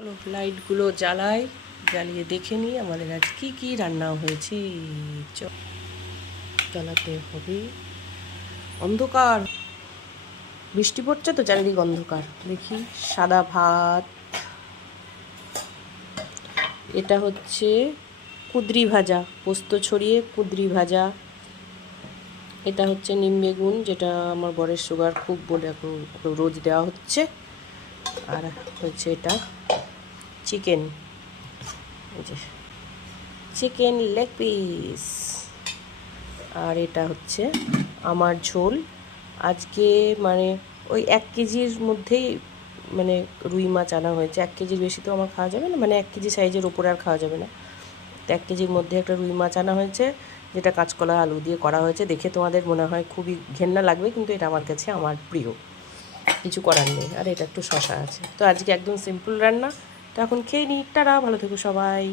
লাইটগুলো জ্বালিয়ে দেখে নিই আমাদের আজ কি কি রান্না হয়েছে। জ্বালাতে হবে। অন্ধকার, বৃষ্টি পড়ছে তো চারিদিক অন্ধকার। দেখি, সাদা ভাত, এটা হচ্ছে কুঁদরি ভাজা, পোস্ত ছড়িয়ে কুঁদরি ভাজা। এটা হচ্ছে নিম বেগুন, যেটা আমার বরের সুগার খুব বলে এখন রোজ দেওয়া হচ্ছে। আর হচ্ছে এটা চিকেন, চিকেন লেগ পিস। আর এটা হচ্ছে আমার ঝোল আজকে, মানে ওই 1 কেজির মধ্যেই মানে রুই মাছ আনা হয়েছে। 1 কেজির বেশি তো আমার খাওয়া যাবে না, মানে 1 কেজি সাইজের ওপরে আর খাওয়া যাবে না। তো 1 কেজির মধ্যে একটা রুই মাছ আনা হয়েছে, যেটা কাঁচকলা আলু দিয়ে করা হয়েছে। দেখে তোমাদের মনে হয় খুবই ঘেন্না লাগবে, কিন্তু এটা আমার কাছে আমার প্রিয়, কিছু করার নেই। আর এটা একটু শশা আছে। তো আজকে একদম সিম্পল রান্না। তো এখন খেয়ে নিই, টাটা, ভালো থেকো সবাই।